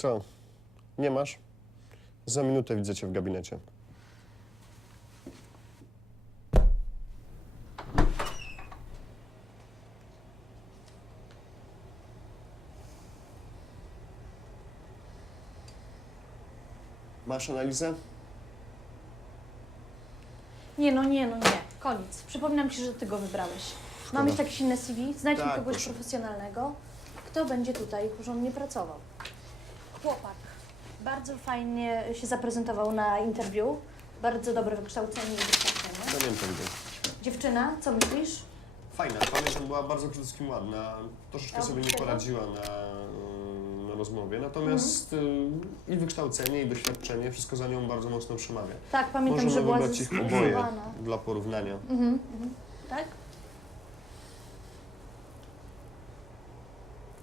Co? Nie masz? Za minutę widzę cię w gabinecie. Masz analizę? Nie, no nie, no nie. Koniec. Przypominam ci, że ty go wybrałeś. Mam mieć takie silne CV, znajdź mi Tak, kogoś proszę. profesjonalnego, kto będzie tutaj porządnie pracował. Chłopak. Bardzo fajnie się zaprezentował na interwiu. Bardzo dobre wykształcenie i doświadczenie. Pamiętam go. Dziewczyna, co myślisz? Fajna, pamiętam, była bardzo przede wszystkim ładna. Troszeczkę sobie nie poradziła na, mm, na rozmowie, natomiast y, i wykształcenie, i doświadczenie, wszystko za nią bardzo mocno przemawia. Tak, pamiętam, Możemy że była wybrać ich oboje zestresowana. dla porównania. Mhm, mhm. Tak?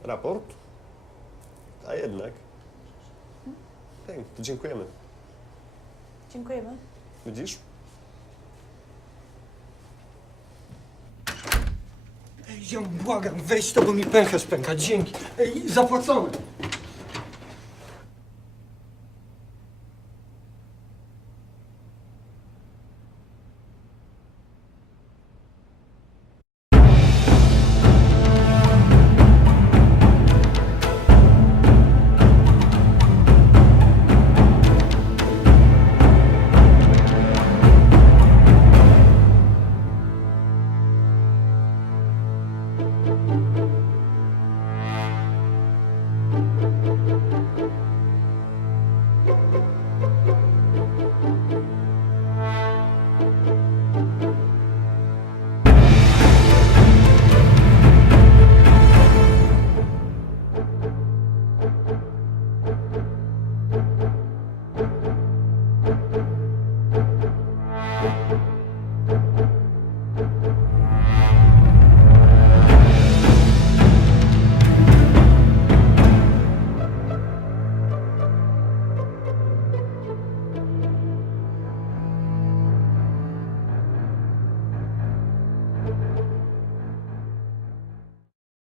Raport? A jednak. Hej, to dziękujemy. Dziękujemy. Widzisz? Ej, ziom, błagam, weź to, bo mi pęcherz pęka. Dzięki. Ej, zapłacone. Dziękujemy.